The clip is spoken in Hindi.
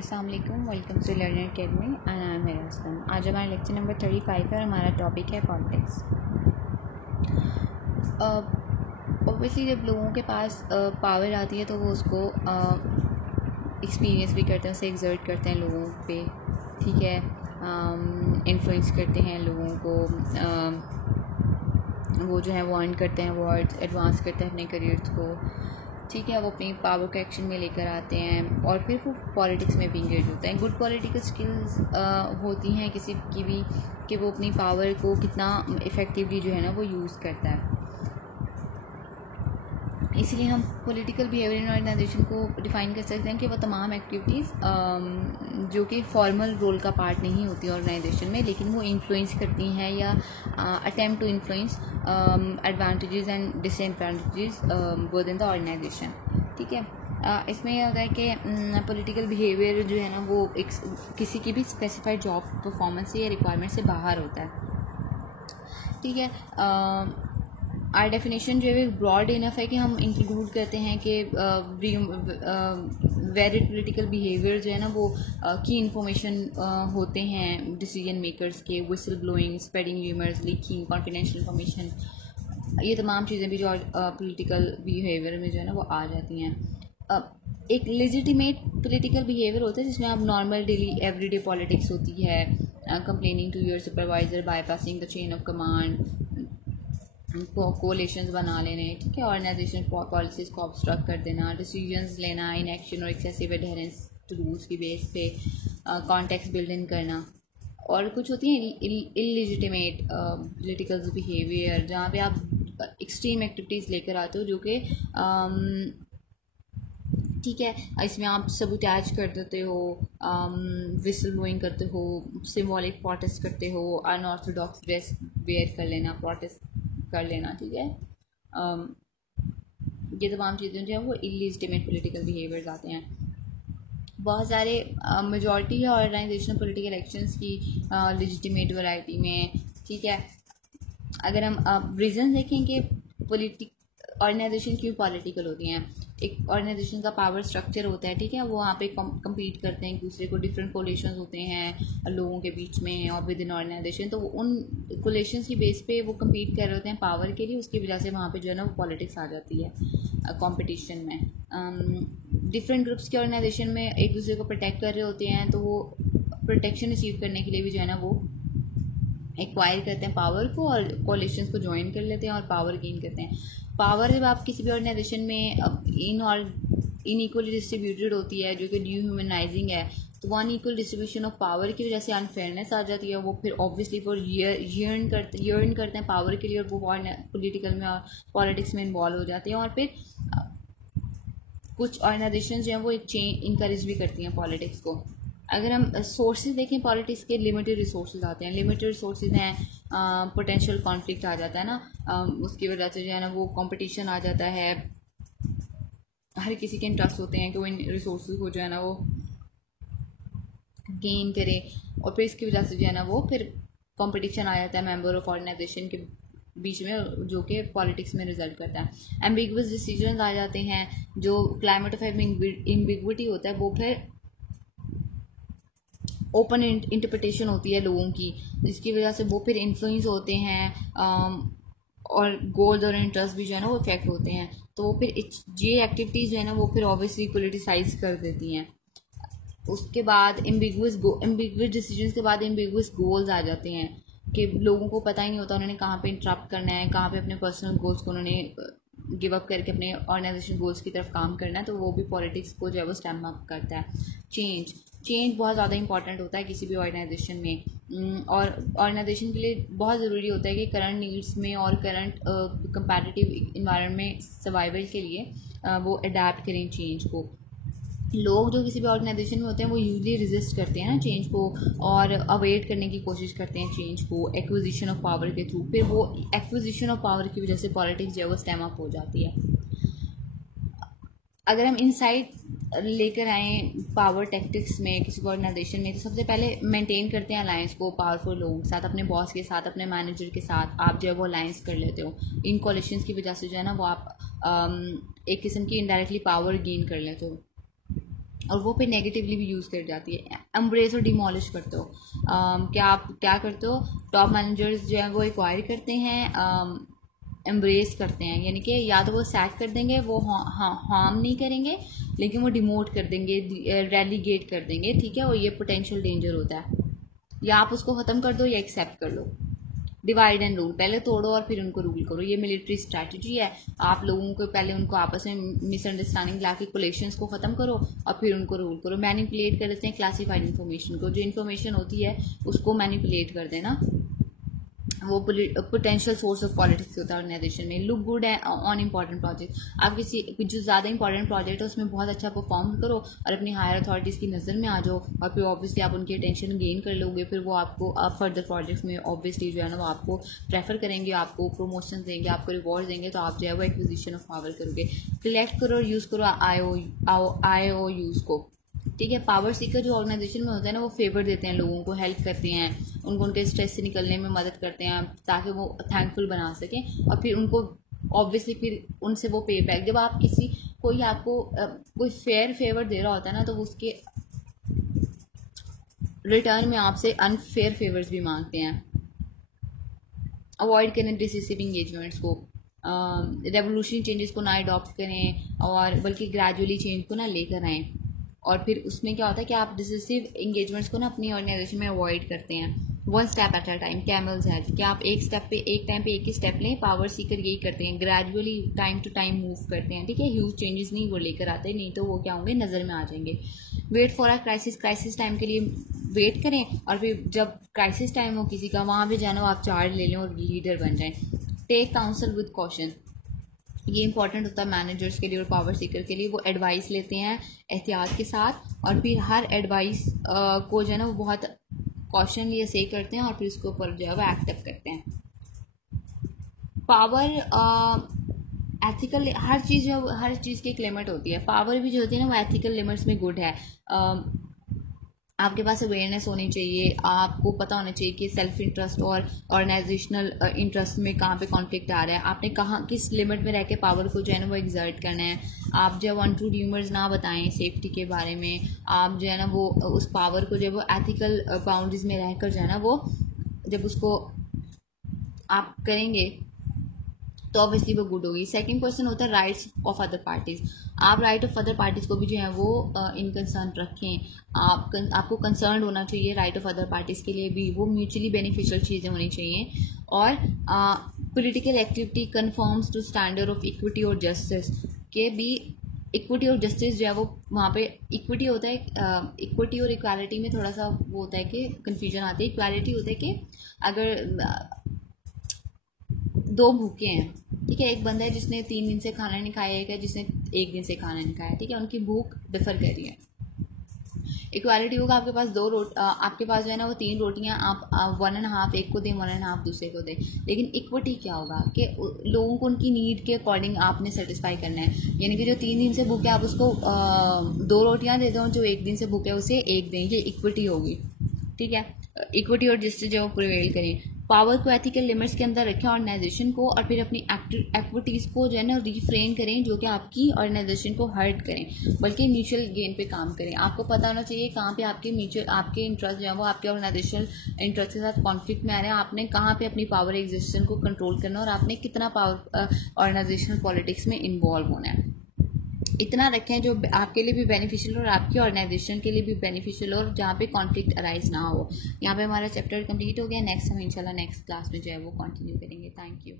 अस्सलाम वालेकुम, welcome to Learner Academy and I am मेरा असलम। आज हमारा लेक्चर नंबर 35 है और हमारा टॉपिक है पॉलिटिक्स। ऑब्वियसली जब लोगों के पास पावर आती है तो वो उसको एक्सपीरियंस भी करते हैं, उसे एग्जर्ट करते हैं लोगों पे, ठीक है, इन्फ्लुएंस करते हैं लोगों को, वो जो है वो अर्न करते हैं, वो एडवांस करते हैं अपने करियर्स को, ठीक है, वो अपनी पावर को एक्शन में लेकर आते हैं और फिर वो पॉलिटिक्स में भी इंगेज होते हैं। गुड पॉलिटिकल स्किल्स होती हैं किसी की भी कि वो अपनी पावर को कितना इफ़ेक्टिवली जो है ना वो यूज़ करता है। इसीलिए हम पॉलिटिकल बिहेवियर इन ऑर्गेनाइजेशन को डिफ़ाइन कर सकते हैं कि वो तमाम एक्टिविटीज़ जो कि फॉर्मल रोल का पार्ट नहीं होती ऑर्गेनाइजेशन में, लेकिन वो इन्फ्लुएंस करती हैं या attempt to influence advantages and disadvantages within the organisation, ठीक है। इसमें यह होता है कि पॉलिटिकल बिहेवियर जो है ना वो एक किसी की भी स्पेसिफाइड जॉब परफॉर्मेंस या रिक्वायरमेंट से बाहर होता है, ठीक है। आर डेफिनेशन जो है ब्रॉड इनफ है कि हम इंक्लूड करते हैं कि वेरिड पॉलिटिकल बिहेवियर जो है ना वो की इन्फॉर्मेशन होते हैं डिसीजन मेकर्स के, whistle blowing, spreading rumours, leaking confidential information, ये तमाम चीज़ें भी जो पॉलिटिकल बिहेवियर में जो है ना वो आ जाती हैं। एक लेजिटिमेट पॉलिटिकल बिहेवियर होता है जिसमें आप नॉर्मल डेली एवरीडे पॉलिटिक्स होती है, complaining to your supervisor, bypassing the chain of command, coalitions बना लेने, ठीक है, ऑर्गेनाइजेशन पॉलिसीज को ऑब्स्ट्रक्ट कर देना, डिसीजंस लेना इन एक्शन और एक्सेसिव एडहेरेंस टू रूल्स की बेस पे, कॉन्टेक्स्ट बिल्डिंग करना। और कुछ होती हैं इललेजिटिमेट पॉलिटिकल बिहेवियर जहाँ पे आप एक्सट्रीम एक्टिविटीज़ लेकर आते हो जो कि ठीक है, इसमें आप सबूटैज कर देते हो, विसल ब्लोइंग करते हो, सिम्बॉलिक प्रोटेस्ट करते हो, अनऑर्थोडॉक्स ड्रेस वेयर कर लेना, प्रोटेस्ट कर लेना, ठीक है। ये तमाम चीज़ें जो है वो इलीजिटिमेट पॉलिटिकल बिहेवियर्स आते हैं। बहुत सारे मेजॉरिटी है ऑर्गेनाइजेशनल पॉलिटिकल एक्शंस की लेजिटिमेट वैरायटी में, ठीक है। अगर हम रीज़न देखें कि ऑर्गेनाइजेशन क्यों पॉलिटिकल होती हैं, एक ऑर्गेनाइजेशन का पावर स्ट्रक्चर होता है, ठीक है, वो वहाँ पे कम्पीट करते हैं एक दूसरे को, डिफरेंट कोलेशंस होते हैं लोगों के बीच में और विद इन ऑर्गेनाइजेशन, तो उन कोलेशंस की बेस पे वो कम्पीट कर रहे होते हैं पावर के लिए, उसकी वजह से वहाँ पे जो है ना वो पॉलिटिक्स आ जाती है कंपटीशन में। डिफरेंट ग्रुप्स के ऑर्गेनाइजेशन में एक दूसरे को प्रोटेक्ट कर रहे होते हैं, तो वो प्रोटेक्शन रिसीव करने के लिए भी जो है ना वो एक्वायर करते हैं पावर को और कोलिशंस को ज्वाइन कर लेते हैं और पावर गेन करते हैं। पावर जब आप किसी भी ऑर्गेनाइजेशन में इनइक्वली डिस्ट्रीब्यूटेड होती है जो कि डिह्यूमनाइजिंग है, तो अनइक्वल डिस्ट्रीब्यूशन ऑफ पावर की वजह से अनफेयरनेस आ जाती है। वो फिर ऑब्वियसली फॉर यर्न करते हैं पावर के लिए और वो पॉलिटिकल में और पॉलिटिक्स में इन्वॉल्व हो जाते हैं। और फिर कुछ ऑर्गेनाइजेशन जो हैं वो एक चेंज इंकरेज भी करती हैं पॉलिटिक्स को। अगर हम सोर्सेज देखें पॉलिटिक्स के, लिमिटेड रिसोर्सेज आते हैं, लिमिटेड रिसोर्सेज हैं, पोटेंशियल कॉन्फ्लिक्ट आ जाता है ना, उसकी वजह से जो है ना वो कंपटीशन आ जाता है, हर किसी के इंटरेस्ट होते हैं कि वो इन रिसोर्सेज को जो है ना वो गेन करे, और फिर इसकी वजह से जो है ना वो फिर कंपटीशन आ जाता है मेंबर ऑफ ऑर्गेनाइजेशन के बीच में जो कि पॉलिटिक्स में रिजल्ट करता है। एम्बिगुअस डिसीजन आ जाते हैं, जो क्लाइमेट ऑफ एम्बिगुइटी होता है वो फिर ओपन इंटरप्रिटेशन होती है लोगों की, जिसकी वजह से वो फिर इन्फ्लुएंस होते हैं और गोल्स और इंटरेस्ट भी जो है ना वो इफेक्ट होते हैं। तो वो फिर ये एक्टिविटीज़ जो है ना वो फिर ऑब्वियसली पोलिटिसाइज कर देती हैं। उसके बाद एम्बिगुअस डिसीजंस के बाद एम्बिगुअस गोल्स आ जाते हैं कि लोगों को पता ही नहीं होता उन्होंने कहाँ पे इंटरप्ट करना है, कहाँ पे अपने पर्सनल गोल्स को उन्होंने गिव अप करके अपने ऑर्गेनाइजेशन गोल्स की तरफ काम करना है, तो वो भी पॉलिटिक्स को जो है वो स्टेम अप करता है। चेंज बहुत ज़्यादा इंपॉर्टेंट होता है किसी भी ऑर्गेनाइजेशन में, और ऑर्गेनाइजेशन के लिए बहुत ज़रूरी होता है कि करंट नीड्स में और करंट कंपैटिटिव इन्वायरमेंट में सर्वाइवल के लिए वो अडेप्ट करें चेंज को। लोग जो किसी भी ऑर्गेनाइजेशन में होते हैं वो यूजली रेजिस्ट करते हैं ना चेंज को और अवॉइड करने की कोशिश करते हैं चेंज को एक्विजिशन ऑफ पावर के थ्रू, फिर वो एक्विजिशन ऑफ पावर की वजह से पॉलिटिक्स जो है वो स्टेम अप हो जाती है। अगर हम इनसाइट लेकर आए पावर टैक्टिक्स में किसी ऑर्गेनाइजेशन में, तो सबसे पहले मेंटेन करते हैं अलायंस को पावरफुल लोगों के साथ, अपने बॉस के साथ, अपने मैनेजर के साथ आप जो है वो अलायंस कर लेते हो। इन कोलिशंस की वजह से जो है ना वो आप एक किस्म की इनडायरेक्टली पावर गेन कर लेते हो। और वो फिर नेगेटिवली भी यूज़ कर जाती है। एम्ब्रेस और डिमोलिश करते हो, क्या आप क्या करते हो, टॉप मैनेजर्स जो है वो एक्वायर करते हैं, एम्ब्रेस करते हैं, यानी कि या तो वो सैक कर देंगे, वो हार्म नहीं करेंगे, लेकिन वो डिमोट कर देंगे, रेलीगेट कर देंगे, ठीक है, और ये पोटेंशियल डेंजर होता है। या आप उसको ख़त्म कर दो या एक्सेप्ट कर लो। डिवाइड एंड रूल, पहले तोड़ो और फिर उनको रूल करो, ये मिलिट्री स्ट्रैटेजी है। आप लोगों को पहले उनको आपस में मिसअंडरस्टैंडिंग ला के कोलेशंस को ख़त्म करो और फिर उनको रूल करो। मैनिपुलेट कर देते हैं क्लासिफाइड इन्फॉर्मेशन को, जो इन्फॉर्मेशन होती है उसको मैनिपुलेट कर देना, वो पोटेंशियल सोर्स ऑफ पॉलिटिक्स होता है ऑर्गेनाइजेशन में। लुक गुड है ऑन इंपॉर्टेंट प्रोजेक्ट, आप किसी जो ज़्यादा इंपॉर्टेंट प्रोजेक्ट है उसमें बहुत अच्छा परफॉर्म करो और अपनी हायर अथॉरिटीज़ की नज़र में आ जाओ, और फिर ऑब्वियसली आप उनकी अटेंशन गेन कर लोगे, फिर वो आपको आप फर्दर प्रोजेक्ट्स में ऑब्वियसली जो है ना वो आपको प्रेफर करेंगे, आपको प्रमोशन देंगे, आपको रिवॉर्ड देंगे, तो आप जो है वो एक्विजिशन ऑफ पावर करोगे। कलेक्ट करो और यूज़ करो आई ओ यूज़ को, ठीक है। पावर सीकर जो ऑर्गेनाइजेशन में होता है ना, वो फेवर देते हैं लोगों को, हेल्प करते हैं उनको, उनके स्ट्रेस से निकलने में मदद करते हैं ताकि वो थैंकफुल बना सकें, और फिर उनको ऑब्वियसली फिर उनसे वो पे बैक, जब आप किसी कोई आपको कोई फेयर फेवर दे रहा होता है ना, तो उसके रिटर्न में आपसे अनफेयर फेवर्स भी मांगते हैं। अवॉइड करें डिसिसिव इंगेजमेंट्स को, रेवोल्यूशनरी चेंजेस को ना अडॉप्ट करें, और बल्कि ग्रेजुअली चेंज को ना लेकर आएँ। और फिर उसमें क्या होता है कि आप डिसिसिव इंगेजमेंट्स को ना अपनी ऑर्गेनाइजेशन में अवॉइड करते हैं। One step at a time, camel's head, कि आप एक टाइम पे एक ही स्टेप लें। पावर सीकर यही करते हैं, gradually time to time move करते हैं, ठीक है। ह्यूज चेंजेस नहीं वो लेकर आते, नहीं तो वो क्या होंगे, नज़र में आ जाएंगे। Wait for a crisis time के लिए वेट करें, और फिर जब क्राइसिस टाइम हो किसी का, वहाँ पे जाना आप चार्ज ले लें और लीडर बन जाएं। टेक काउंसिल विद कॉशन, ये इंपॉर्टेंट होता है मैनेजर्स के लिए और पावर सीकर के लिए। वो एडवाइस लेते हैं एहतियात के साथ, और फिर हर एडवाइस को जो है ना वो बहुत कॉशनली से करते हैं, और फिर उसके ऊपर जो है वो एक्ट करते हैं। पावर एथिकल, हर चीज़ की एक लिमिट होती है। पावर भी जो होती है ना वो एथिकल लिमिट्स में गुड है। आपके पास अवेयरनेस होनी चाहिए, आपको पता होना चाहिए कि सेल्फ इंटरेस्ट और ऑर्गेनाइजेशनल इंटरेस्ट में कहाँ पे कॉन्फ्लिक्ट आ रहा है, आपने कहाँ किस लिमिट में रह के पावर को जो है ना वो एग्जर्ट करना है। आप जो वन टू र्यूमर्स ना बताएं सेफ्टी के बारे में, आप जो है ना वो उस पावर को जो वो एथिकल बाउंड्रीज में रहकर जो है ना वो जब उसको आप करेंगे तो ऑब्वियसली वो गुड होगी। सेकंड क्वेश्चन होता है राइट्स ऑफ अदर पार्टीज, आप राइट ऑफ अदर पार्टीज को भी जो है वो इन कंसर्न रखें। आपको कंसर्न होना चाहिए राइट ऑफ अदर पार्टीज के लिए भी, वो म्यूचुअली बेनिफिशियल चीज़ें होनी चाहिए। और political activity conforms to standard of equity और जस्टिस के भी, इक्विटी और जस्टिस जो है वो वहाँ पे इक्विटी होता है, इक्विटी और इक्वालिटी में थोड़ा सा वो होता है कि कन्फ्यूजन आती है। इक्वालिटी होता है कि अगर दो भूखे हैं, ठीक है, एक बंदा है जिसने 3 दिन से खाना नहीं खाया, एक है जिसने 1 दिन से खाना नहीं खाया, ठीक है, उनकी भूख डिफर कर रही है। इक्वालिटी होगा आपके पास आपके पास जो है ना वो 3 रोटियां, आप 1.5 एक को दें, 1.5 दूसरे को दें। लेकिन इक्विटी क्या होगा कि लोगों को उनकी नीड के अकॉर्डिंग आपने सेटिस्फाई करना है, यानी कि जो 3 दिन से भूखे आप उसको 2 रोटियां दे दो, जो 1 दिन से भूखे उसे 1 दें, ये इक्विटी होगी, ठीक है। इक्विटी और जस्टिस जो प्रिवेल करें, पावर को एथिकल लिमिट्स के अंदर रखें ऑर्गेनाइजेशन को, और फिर अपनी एक्टिविटीज़ को जो है ना रिफ्रेन करें जो कि आपकी ऑर्गेनाइजेशन को हर्ट करें, बल्कि म्यूचुअल गेन पे काम करें। आपको पता होना चाहिए कहाँ पे आपके इंटरेस्ट जो है वो आपके ऑर्गेनाइजेशनल इंटरेस्ट के साथ कॉन्फ्लिक्ट में आ रहे हैं, आपने कहाँ पे अपनी पावर एग्जिस्टेंस को कंट्रोल करना है, और आपने कितना पावर ऑर्गेनाइजेशनल पॉलिटिक्स में इन्वॉल्व होना है। इतना रखें जो आपके लिए भी बेनिफिशियल और आपकी ऑर्गेनाइजेशन के लिए भी बेनिफिशियल और जहाँ पे कॉन्फ्लिक्ट अराइज ना हो। यहाँ पे हमारा चैप्टर कंप्लीट हो गया। नेक्स्ट हम इंशाल्लाह नेक्स्ट क्लास में जो है वो कंटिन्यू करेंगे। Thank you.